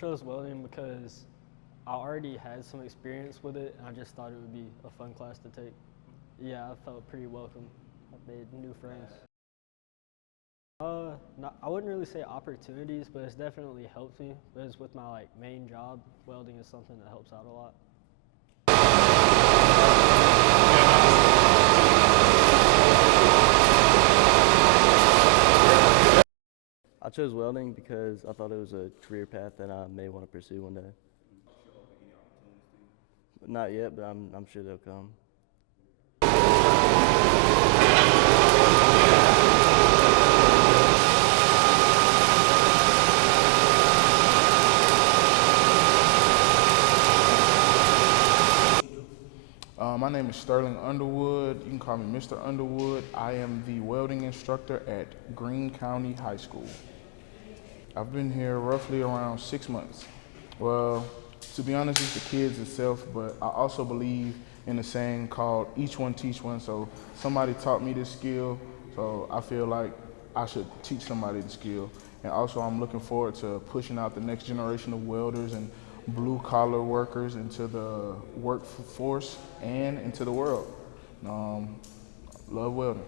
chose welding because I already had some experience with it, and I just thought it would be a fun class to take. Yeah, I felt pretty welcome. I've made new friends. I wouldn't really say opportunities, but it's definitely helped me. Because with my main job, welding is something that helps out a lot. I chose welding because I thought it was a career path that I may want to pursue one day. Not yet, but I'm sure they'll come. My name is Sterling Underwood. You can call me Mr. Underwood. I am the welding instructor at Greene County High School. I've been here roughly around 6 months. Well, to be honest, it's the kids itself, but I also believe in a saying called each one teach one. So somebody taught me this skill, so I feel like I should teach somebody the skill. And also I'm looking forward to pushing out the next generation of welders and blue collar workers into the workforce and into the world. Love welding.